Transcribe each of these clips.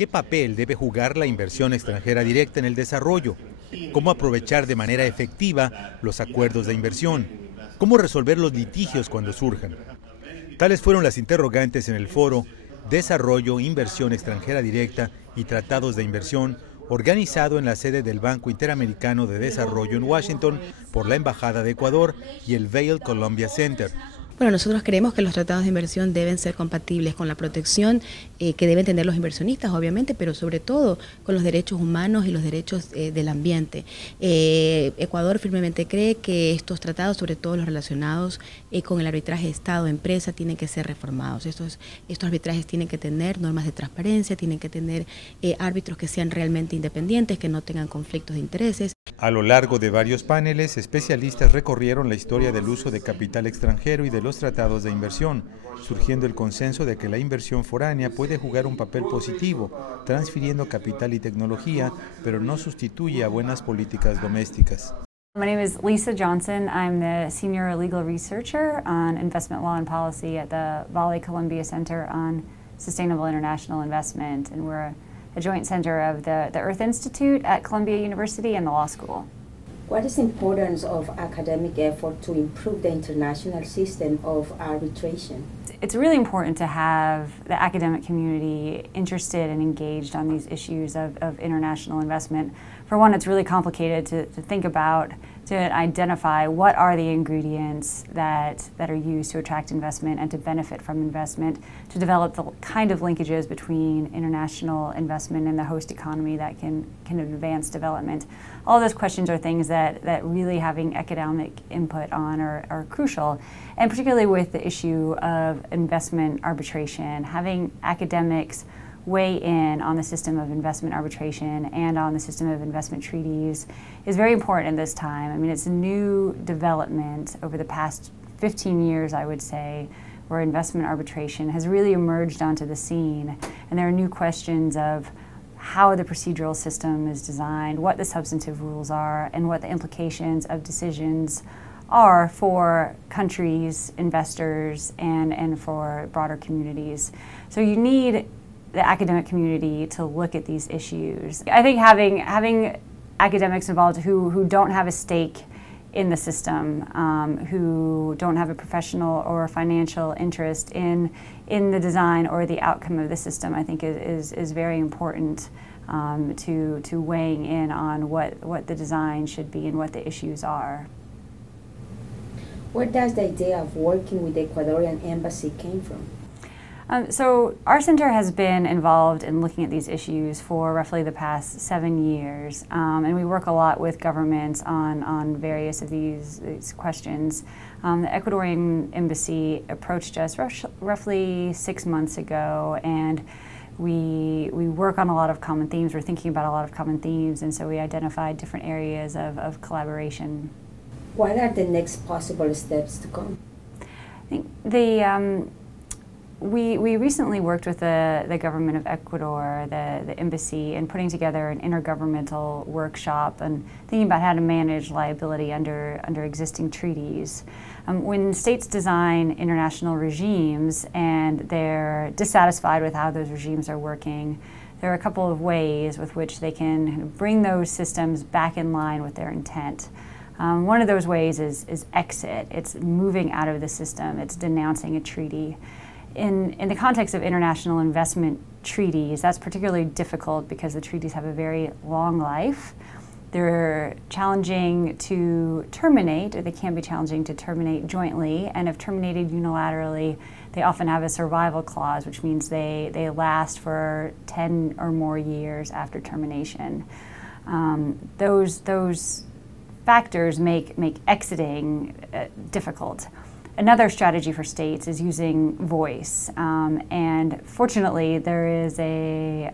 ¿Qué papel debe jugar la inversión extranjera directa en el desarrollo? ¿Cómo aprovechar de manera efectiva los acuerdos de inversión? ¿Cómo resolver los litigios cuando surjan? Tales fueron las interrogantes en el foro Desarrollo, Inversión Extranjera Directa y Tratados de Inversión, organizado en la sede del Banco Interamericano de Desarrollo en Washington por la Embajada de Ecuador y el Vale Columbia Center. Bueno, nosotros creemos que los tratados de inversión deben ser compatibles con la protección que deben tener los inversionistas, obviamente, pero sobre todo con los derechos humanos y los derechos del ambiente. Ecuador firmemente cree que estos tratados, sobre todo los relacionados con el arbitraje de Estado-empresa, tienen que ser reformados. Estos arbitrajes tienen que tener normas de transparencia, tienen que tener árbitros que sean realmente independientes, que no tengan conflictos de intereses. A lo largo de varios paneles, especialistas recorrieron la historia del uso de capital extranjero y de los tratados de inversión, surgiendo el consenso de que la inversión foránea puede jugar un papel positivo, transfiriendo capital y tecnología, pero no sustituye a buenas políticas domésticas. My name is Lisa Johnson. I'm the Senior Legal Researcher on Investment Law and Policy at the Vale Columbia Center on Sustainable International Investment, and we're a joint center of the Earth Institute at Columbia University and the Law School. What is the importance of academic effort to improve the international system of arbitration? It's really important to have the academic community interested and engaged on these issues of international investment. For one, it's really complicated to think about, to identify what are the ingredients that are used to attract investment and to benefit from investment, to develop the kind of linkages between international investment and the host economy that can advance development. All of those questions are things that really having academic input on are crucial, and particularly with the issue of investment arbitration, having academics weigh in on the system of investment arbitration and on the system of investment treaties is very important at this time. I mean, it's a new development over the past 15 years, I would say, where investment arbitration has really emerged onto the scene, and there are new questions of how the procedural system is designed, what the substantive rules are, and what the implications of decisions are for countries, investors, and for broader communities. So you need the academic community to look at these issues. I think having academics involved who don't have a stake in the system, who don't have a professional or financial interest in the design or the outcome of the system, I think is very important to weighing in on what the design should be and what the issues are. Where does the idea of working with the Ecuadorian embassy came from? So our center has been involved in looking at these issues for roughly the past 7 years, and we work a lot with governments on various of these questions. The Ecuadorian embassy approached us roughly 6 months ago, and we work on a lot of common themes. We're thinking about a lot of common themes, and so we identified different areas of collaboration. What are the next possible steps to come? I think we recently worked with the government of Ecuador, the embassy, in putting together an intergovernmental workshop and thinking about how to manage liability under existing treaties. When states design international regimes and they're dissatisfied with how those regimes are working, there are a couple of ways with which they can bring those systems back in line with their intent. One of those ways is exit. It's moving out of the system. It's denouncing a treaty. In the context of international investment treaties, that's particularly difficult because the treaties have a very long life. They're challenging to terminate, or they can be challenging to terminate jointly, and if terminated unilaterally, they often have a survival clause, which means they last for 10 or more years after termination. Those factors make exiting difficult. Another strategy for states is using voice, and fortunately there is the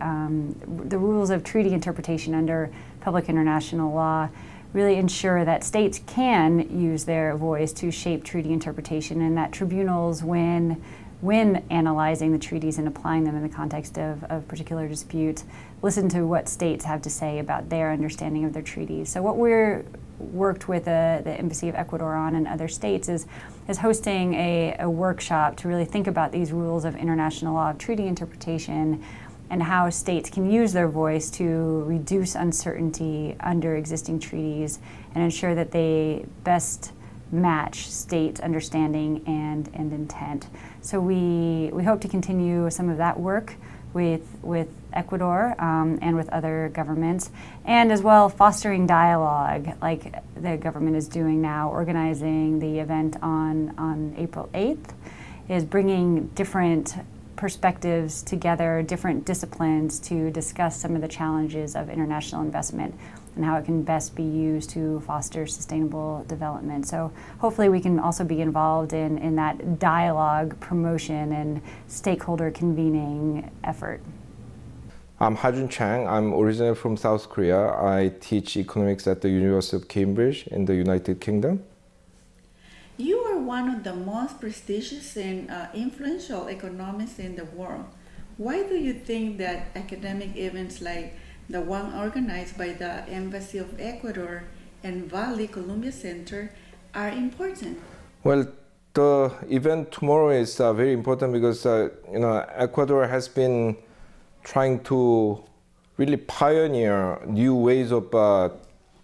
rules of treaty interpretation under public international law really ensure that states can use their voice to shape treaty interpretation, and that tribunals, when analyzing the treaties and applying them in the context of particular dispute, listen to what states have to say about their understanding of their treaties. So what we're worked with the Embassy of Ecuador on and other states is hosting a workshop to really think about these rules of international law of treaty interpretation and how states can use their voice to reduce uncertainty under existing treaties and ensure that they best match state understanding and intent. So we hope to continue some of that work with Ecuador and with other governments, and as well fostering dialogue like the government is doing now, organizing the event on April 8th, is bringing different perspectives together, different disciplines to discuss some of the challenges of international investment and how it can best be used to foster sustainable development. So hopefully we can also be involved in that dialogue, promotion, and stakeholder convening effort. I'm Hajun Chang. I'm originally from South Korea. I teach economics at the University of Cambridge in the United Kingdom. You are one of the most prestigious and influential economists in the world. Why do you think that academic events like the one organized by the Embassy of Ecuador and Vale Columbia Center are important? Well, the event tomorrow is very important because Ecuador has been trying to really pioneer new ways of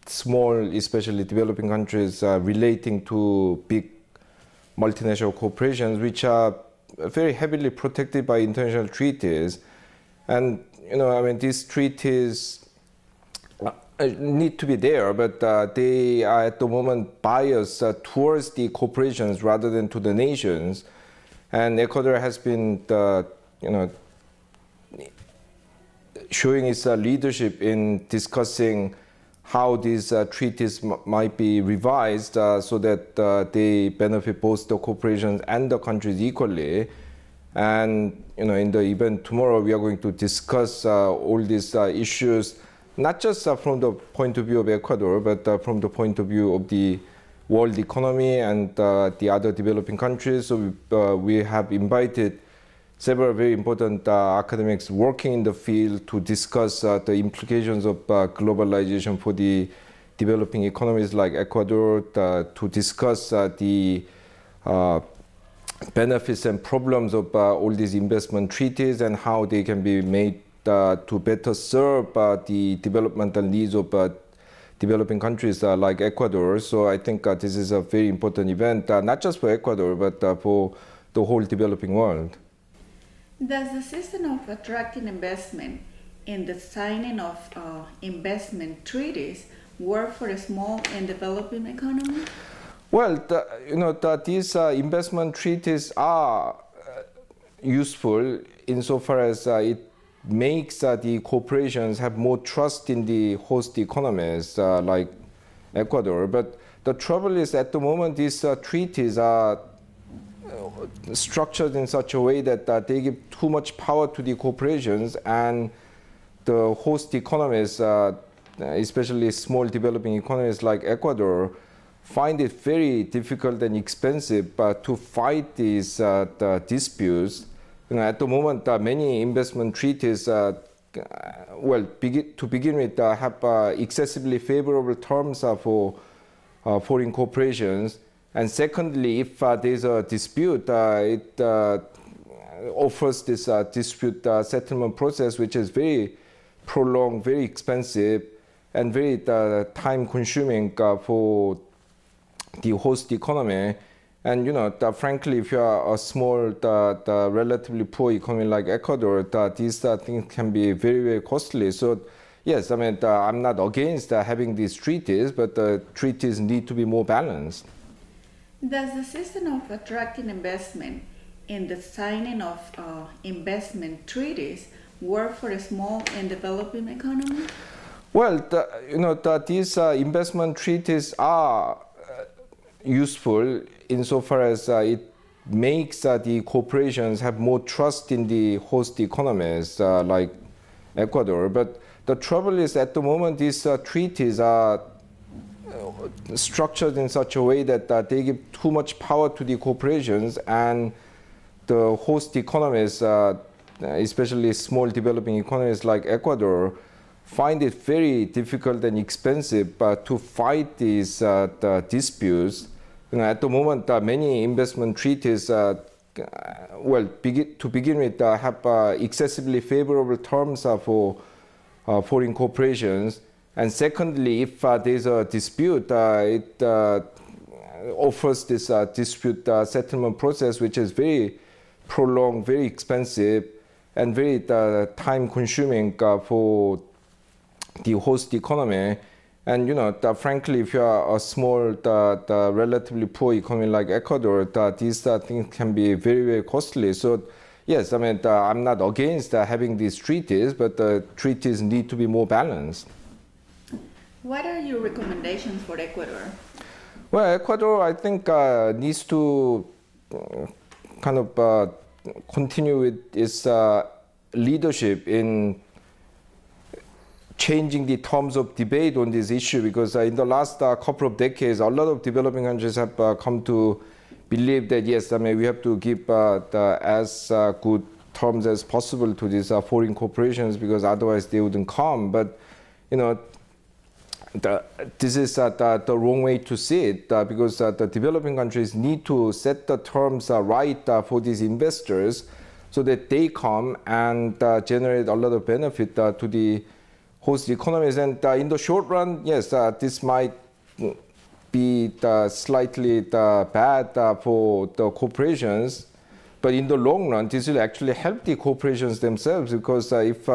small, especially developing countries, relating to big multinational corporations, which are very heavily protected by international treaties. And these treaties need to be there, but they are at the moment biased towards the corporations rather than to the nations. And Ecuador has been, showing its leadership in discussing how these treaties might be revised so that they benefit both the corporations and the countries equally. And in the event tomorrow, we are going to discuss all these issues, not just from the point of view of Ecuador, but from the point of view of the world economy and the other developing countries. So we have invited several very important academics working in the field to discuss the implications of globalization for the developing economies like Ecuador, to discuss the benefits and problems of all these investment treaties and how they can be made to better serve the developmental needs of developing countries like Ecuador. So I think this is a very important event, not just for Ecuador, but for the whole developing world. Does the system of attracting investment and the signing of investment treaties work for a small and developing economy? Well, these investment treaties are useful insofar as it makes the corporations have more trust in the host economies like Ecuador. But the trouble is, at the moment, these treaties are structured in such a way that they give too much power to the corporations, and the host economies, especially small developing economies like Ecuador, find it very difficult and expensive to fight these disputes. At the moment, many investment treaties, to begin with, have excessively favorable terms for foreign corporations. And secondly, if there's a dispute, it offers this dispute settlement process, which is very prolonged, very expensive, and very time-consuming for the host economy. And frankly, if you are a small, relatively poor economy like Ecuador, these things can be very, very costly. So yes, I'm not against having these treaties, but the treaties need to be more balanced. Does the system of attracting investment and the signing of investment treaties work for a small and developing economy? Well, these investment treaties are useful insofar as it makes the corporations have more trust in the host economies like Ecuador. But the trouble is, at the moment, these treaties are structured in such a way that they give too much power to the corporations, and the host economies, especially small developing economies like Ecuador, find it very difficult and expensive to fight these disputes. At the moment, many investment treaties, to well, to begin with, have excessively favorable terms for foreign corporations. And secondly, if there's a dispute, it offers this dispute settlement process, which is very prolonged, very expensive, and very time-consuming for the host economy. And frankly, if you are a small, relatively poor economy like Ecuador, these things can be very, very costly. So, yes, I mean, I'm not against having these treaties, but the treaties need to be more balanced. What are your recommendations for Ecuador? Well, Ecuador, I think, needs to kind of continue with its leadership in changing the terms of debate on this issue, because in the last couple of decades, a lot of developing countries have come to believe that, yes, I mean, we have to give as good terms as possible to these foreign corporations, because otherwise they wouldn't come. But, this is the wrong way to see it, because the developing countries need to set the terms right for these investors so that they come and generate a lot of benefit to the host economies. And in the short run, yes, this might be slightly bad for the corporations, but in the long run, this will actually help the corporations themselves, because if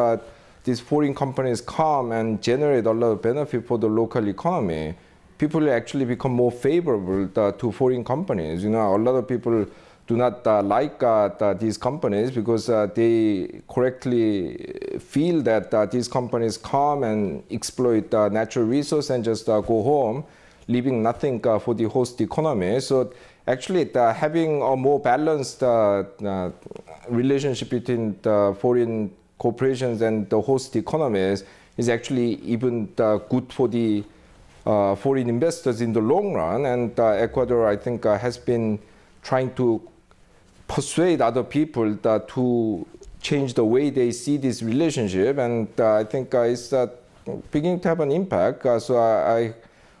these foreign companies come and generate a lot of benefit for the local economy, people will actually become more favorable to foreign companies. A lot of people do not like these companies because they correctly feel that these companies come and exploit natural resources and just go home, leaving nothing for the host economy. So actually, having a more balanced relationship between the foreign corporations and the host economies is actually even good for the foreign investors in the long run. And Ecuador, I think, has been trying to persuade other people to change the way they see this relationship, and I think it's beginning to have an impact. So I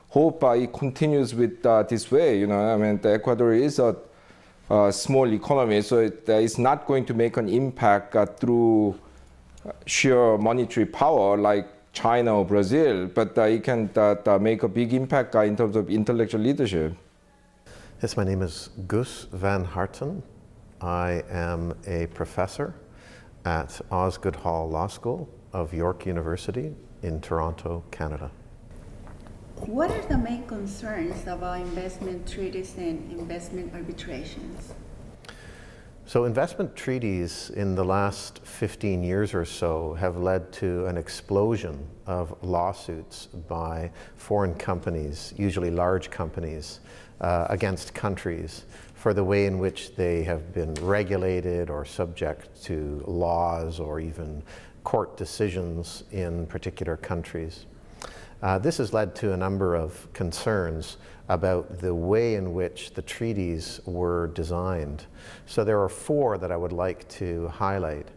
hope it continues with this way. I mean, Ecuador is a small economy, so it's not going to make an impact through sheer monetary power like China or Brazil, but it can make a big impact in terms of intellectual leadership. Yes, my name is Gus van Harten. I am a professor at Osgoode Hall Law School of York University in Toronto, Canada. What are the main concerns about investment treaties and investment arbitrations? So investment treaties in the last 15 years or so have led to an explosion of lawsuits by foreign companies, usually large companies, against countries for the way in which they have been regulated or subject to laws or even court decisions in particular countries. This has led to a number of concerns about the way in which the treaties were designed. So there are four that I would like to highlight.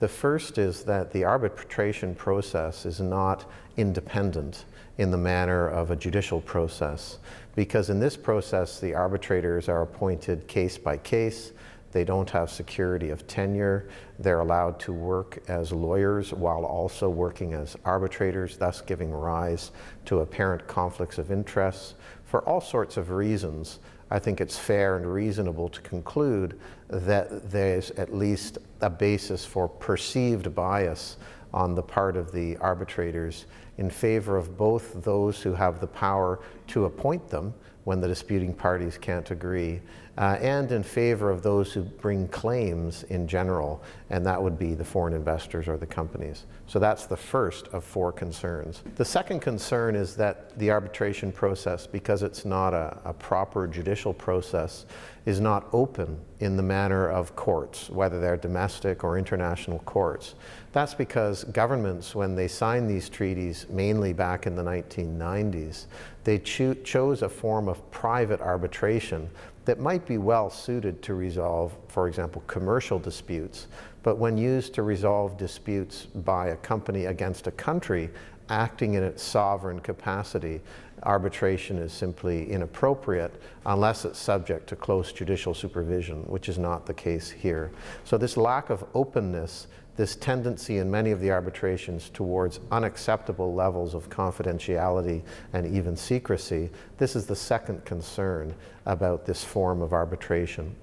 The first is that the arbitration process is not independent in the manner of a judicial process, because in this process the arbitrators are appointed case by case. They don't have security of tenure. They're allowed to work as lawyers while also working as arbitrators, thus giving rise to apparent conflicts of interest. For all sorts of reasons, I think it's fair and reasonable to conclude that there's at least a basis for perceived bias on the part of the arbitrators in favor of both those who have the power to appoint them when the disputing parties can't agree, and in favor of those who bring claims in general, and that would be the foreign investors or the companies. So that's the first of four concerns. The second concern is that the arbitration process, because it's not a proper judicial process, is not open in the manner of courts, whether they're domestic or international courts. That's because governments, when they signed these treaties, mainly back in the 1990s, they chose a form of private arbitration that might be well suited to resolve, for example, commercial disputes, but when used to resolve disputes by a company against a country acting in its sovereign capacity, arbitration is simply inappropriate unless it's subject to close judicial supervision, which is not the case here. So this lack of openness, this tendency in many of the arbitrations towards unacceptable levels of confidentiality and even secrecy, this is the second concern about this form of arbitration.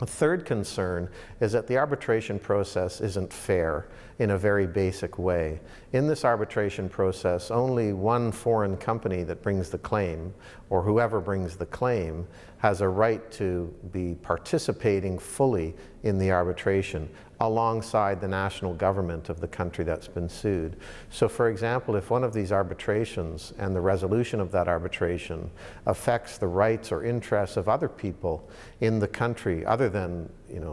A third concern is that the arbitration process isn't fair in a very basic way. In this arbitration process, only one foreign company that brings the claim, or whoever brings the claim, has a right to be participating fully in the arbitration alongside the national government of the country that's been sued. So for example, if one of these arbitrations and the resolution of that arbitration affects the rights or interests of other people in the country other than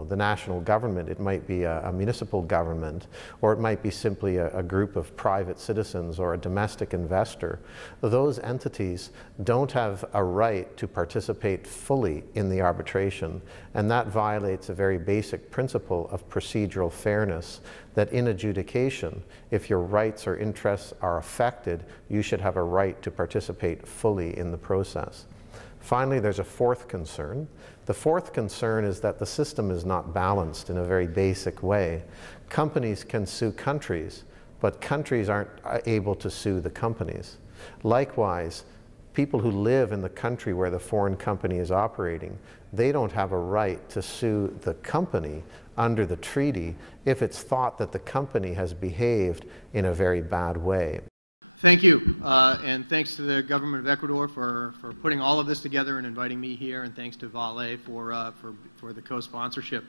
the national government, it might be a municipal government, or it might be simply a group of private citizens or a domestic investor, those entities don't have a right to participate fully in the arbitration, and that violates a very basic principle of procedural fairness, that in adjudication, if your rights or interests are affected, you should have a right to participate fully in the process. Finally, there's a fourth concern. The fourth concern is that the system is not balanced in a very basic way. Companies can sue countries, but countries aren't able to sue the companies. Likewise, people who live in the country where the foreign company is operating, they don't have a right to sue the company under the treaty if it's thought that the company has behaved in a very bad way. Thank you, and thanks to the government of Ecuador for putting all of this together and inviting me here, and thanks to Vale for the co-sponsorship.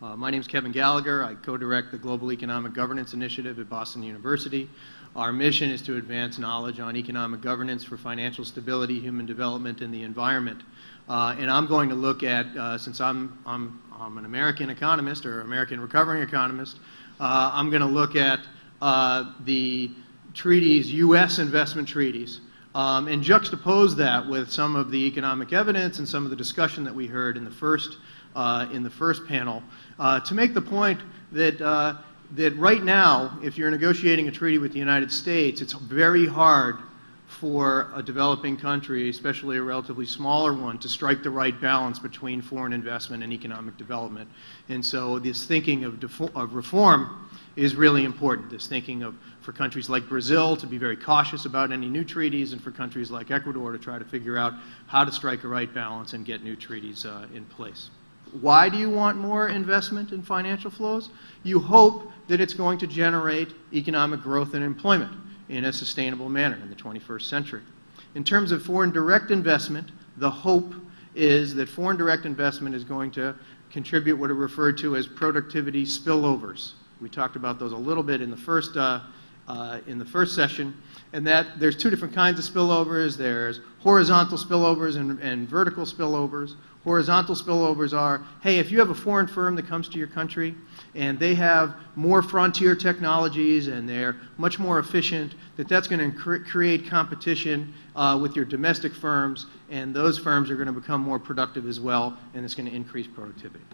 My name is Kevin Gallagher. I co-direct the Global Economic Governance Initiative at Boston University. Our mission is to advance knowledge on economic governance for financial stability, human development, and the environment. And I'm going to look at, since I'm an American economist or American recovering economist, I'm going to look at the treaties, U.S. investment treaties, and juxtapose that with some of the economic evidence and some of the discussion that we heard in the first panel, to make the point that that right now, if you're negotiating a treaty with the United States, it's very hard for a developing country, especially a relatively smaller one, to strike the right balance between foreign investment and economic development. And so this thinking of reform is really important. This thinking of, for countries like Brazil to be very cautious about any new treaties, and for countries like Ecuador to try to figure out how to strike a right balance and get new treaties in place. Why do you want more investment in financial flows? You hope that it's going to generate economic growth and employment in a sustainable manner in the 21st century. In terms of foreign direct investment, the hope is that foreign direct investment is going to contribute what are referred to as productivity spillovers. We talked about those a little bit in the first session, and that there's two different kinds of spillovers. There's horizontal spillovers and vertical spillovers. Horizontal spillovers are, hey, if you have a foreign firm that comes to your country and they have more frontier technologies and they're much more efficient, that's going to create competition with your domestic firms, and those firms are going to become more productive as well, and it's going to increase productivity.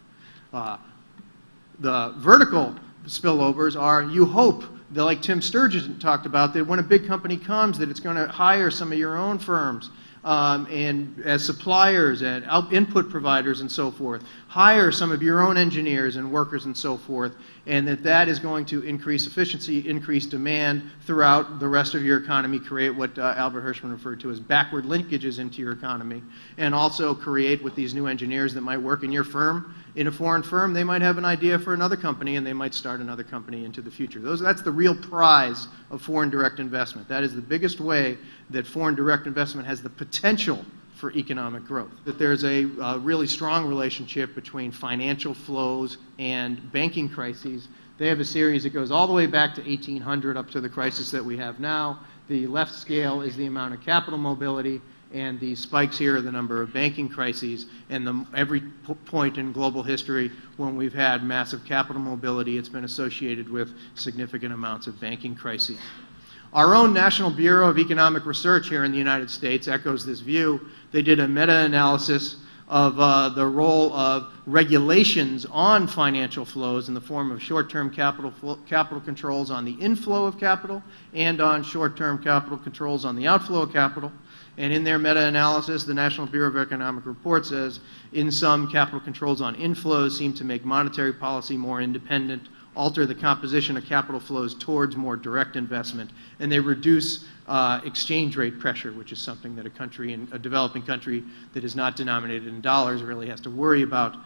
The vertical spillovers are, you hope, that, like Tim Sturgeon talked about, that when a big company comes, that it's going to hire some of your own firms and as suppliers and input providers and so forth, hire some of your own engineers and workers and so forth, and that is going to increase efficiency, increase demand throughout the rest of your economy, create what Albert Hirschman referred to as backward linkages into your economy, and also create with these new engineers that might work in your firm, in a foreign firm, they might have an idea for another company and they might start another company into the future. That's the real prize of foreign direct investment. That is the biggest way that foreign direct investment has the potential for economic growth. That there's a really strong relationship between financial flows and banking crises. They have a series that goes all the way back to 1800 up to the crisis that we have now. The left scale is the amount of capital mobility, and the spikes here are the number of banking crises. And every point in global history when we've had massive capital mobility, it's been associated with significant amounts of banking crises. Our own National Bureau of Economic Research here in the United States echoes this view. They did a meta-analysis of the role of regulations on financial flows in the form of short-term capital controls on the inflow of capital and on short-term capital controls on the outflow of capital. And in their meta-analysis, the National Bureau of Economic Report says, in some, capital controls on inflows seem to make monetary policy more independent, alter the composition of capital flows towards more direct investment, and they reduce exchange rate pressure, which is something that a developing country that is not denominated in dollars really has to worry about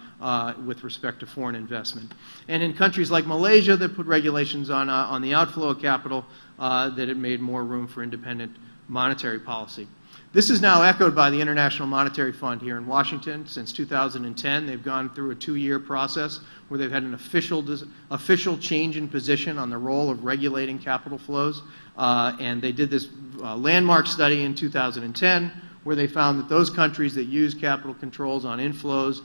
with respect to foreign investment. And in countries like Malaysia that put regulations on the outflow of capital, that it made more room for independent monetary policy. This is now echoed by the International Monetary Fund here in Washington. Since 2010, they've gone through a 2-year process where they've had an official change in position on the role of regulating capital flows. And they did this landmark study in 2010 where they found that those countries that use capital controls on inflows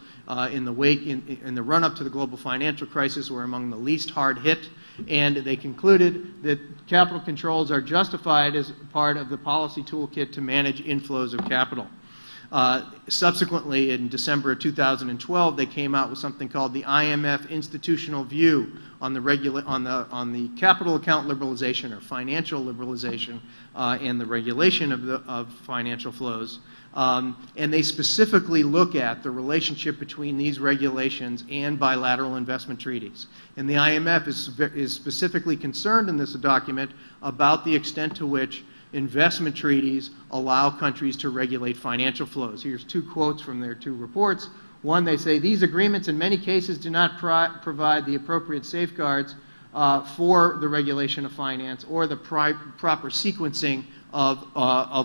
in the run-up to the global financial crisis were among the least hard hit. And they concluded that capital controls are justified as part of the policy toolkit to manage inflows of capital. Subsequently, in December of 2012, they came out with something called the IMF Institutional View on the capital account liberalization or financial liberalization and the regulation of financial flows. And they specifically look at the relationship between these regulations and bilateral investment treaties. And the IMF is specifically concerned in this document about the extent to which investment treaties allow countries to regulate financial flows. Here's 2 quotes from their 2 reports. One, they say, these agreements in many cases do not provide the appropriate safeguards for the regulation of finance or the proper sequencing of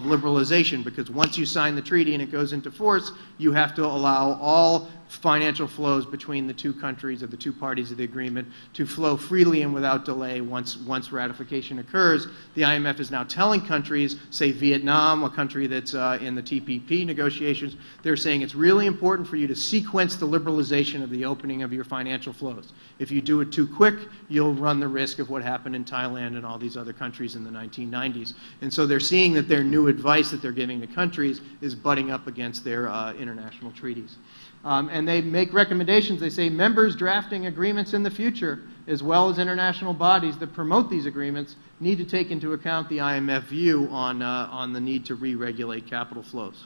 liberalization, because once you sign the treaty and it goes into force, you have to allow all financial flows between the 2 countries or the 2 parties of the agreement to flow freely and without delay once ratification occurs. The IMF is now telling countries, say Vietnam, a country that's in the TPP negotiations, they're saying it's really important for you to sequence the liberalization of the opening of your financial flows. If you do it too quick, you'll run the risk of what happened in Thailand and all these other countries in the 1990s. And so they're seeing that their new advice that they're giving to countries is butting up against their international treaties. And they make recommendations. They say members drafting agreements in the future, as well as international bodies that promote these agreements, need to take into account the IMF view on the need to re-regulate capital flows.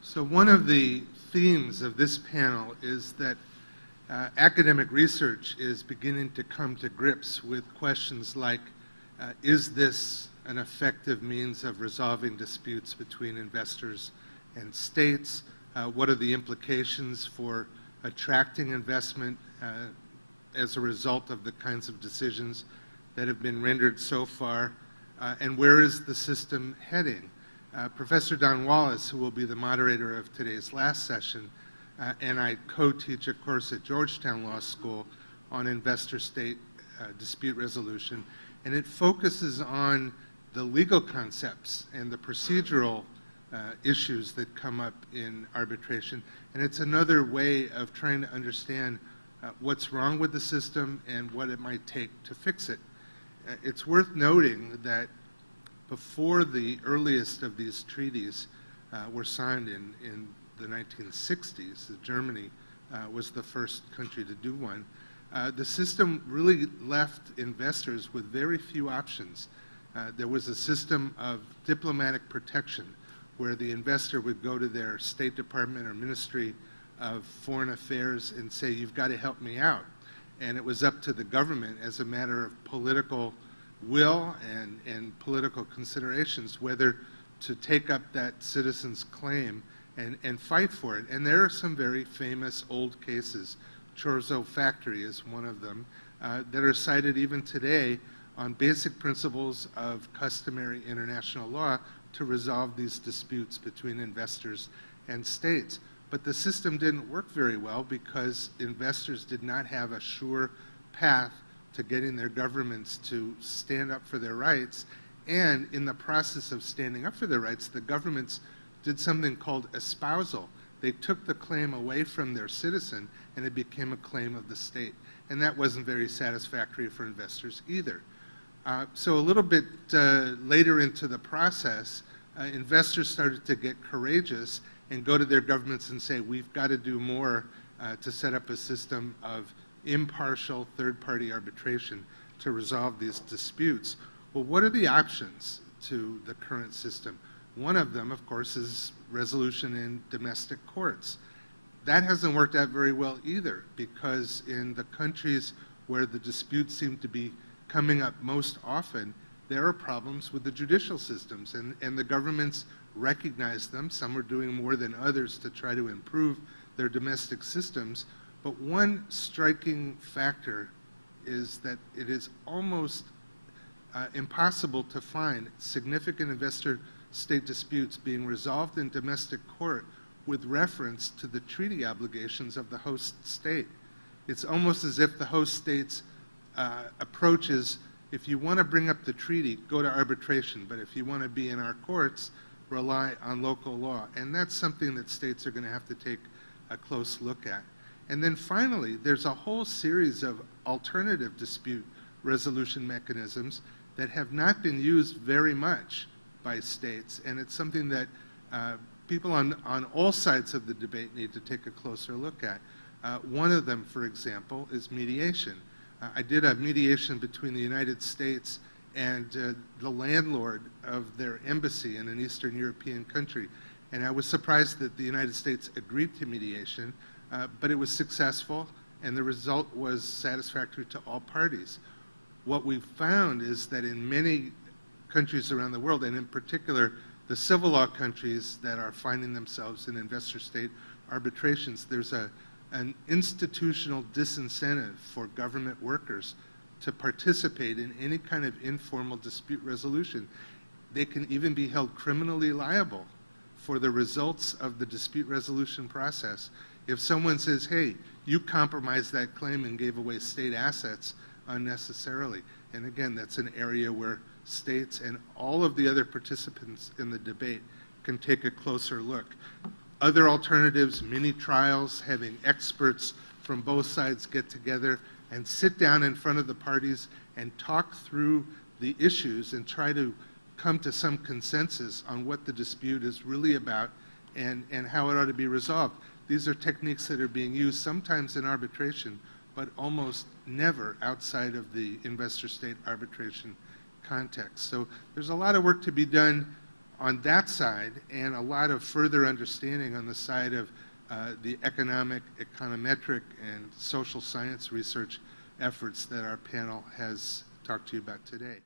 So one of the themes of this panel is that academic research is beginning to come to grips with questions like, is this an effective means of resolving disputes between investors and states? What are the implications for attracting investment as a result of the kinds of decisions that have been rendered so far? And where is the system heading? Professor Don Wallace, who will be the moderator of today's last session, and I co-teach a course at Georgetown Law School on investor-state dispute resolution, and it focuses on the legal concepts and the procedural issues that come up in arbitration. And it's another way of trying to understand what's wrong with the system and what it might take to fix it. It's worth noting that before the earliest of these treaties were signed in the 1960s, Germany was the first country to do one, the system really left investors with very few options. There was a system of diplomatic protection where the investor would go to their State Department or Ministry of Foreign Affairs and say, you've got to help me out. And it was up to the government as a matter of political will and political considerations whether to take up that citizen's claim and fight for it. And there are some very famous old cases. Chorzo Factory is one of them that are cited even today on basic principles of customary international law to resolve these disputes between investors and states. But the system didn't work very well because investors did not have a sure path to getting their governments to stand up for their rights. And in the process of standing up for their rights, the governments did something called espousal. They took the claim away from their citizen and it became a claim of the state. And that wasn't very satisfactory for investors either. So a little bit later into the process, investors started to get courageous and go to their governments and say, we've got to do more to set up a system of impartial third-party arbitration to resolve these disputes. Well, what are the options to the current system? One of them, of course, is resolution in domestic courts. That hasn't worked out very well either, because in the countries where the disputes seem to be coming up most often, there are problems with the judicial systems, and the governments recognize them. Some are doing more than others to try to improve their domestic systems. But one striking factor is that it is almost impossible to find significant investor-state disputes being resolved in domestic court with reference to the treaty obligations of the host state. It's almost as if the host state's approach is, if you want to bring up the treaty, go to arbitration, but if you want to be in our courts, rely on local law. And that's something that states are going to have to take a close look at. And then finally, there's a whole series of alternative dispute resolution mechanisms that have not been used very much by states, and it's something that people on all sides of the debate need to take a closer look at. One of them, for example, is mediation. I did a mediation between the United States and the landlord of their embassy in an Eastern European country, and I was surprised that the United States agreed to mediation, but it was successful, and the result was satisfactory to all parties. What we found is that in many countries around the world, and in particular the civil law countries that are finding themselves in investor-state arbitrations, there's an institutional disincentive for government workers to participate in any kind of informal dispute resolution. They can even be held criminally liable for the results of the dispute resolution process. If someone says, hey, you compromised that claim and gave away state assets unnecessarily. And again, that's an area where states and all of the other participants in the debate can take a closer look. Other alternatives, mini trials, having experts from both sides get together and sit down in front of the parties and talk through the issues and try to come to some consensus on what the dispute is really about and how it ought to be resolved. These are techniques that are being used sometimes in arbitration, but almost never outside of the investor-state arbitration context. So there's a lot of work to be done on that side, and a lot of further understanding on the side of the economic, econometric, and social science research efforts that our panel has talked to you about today.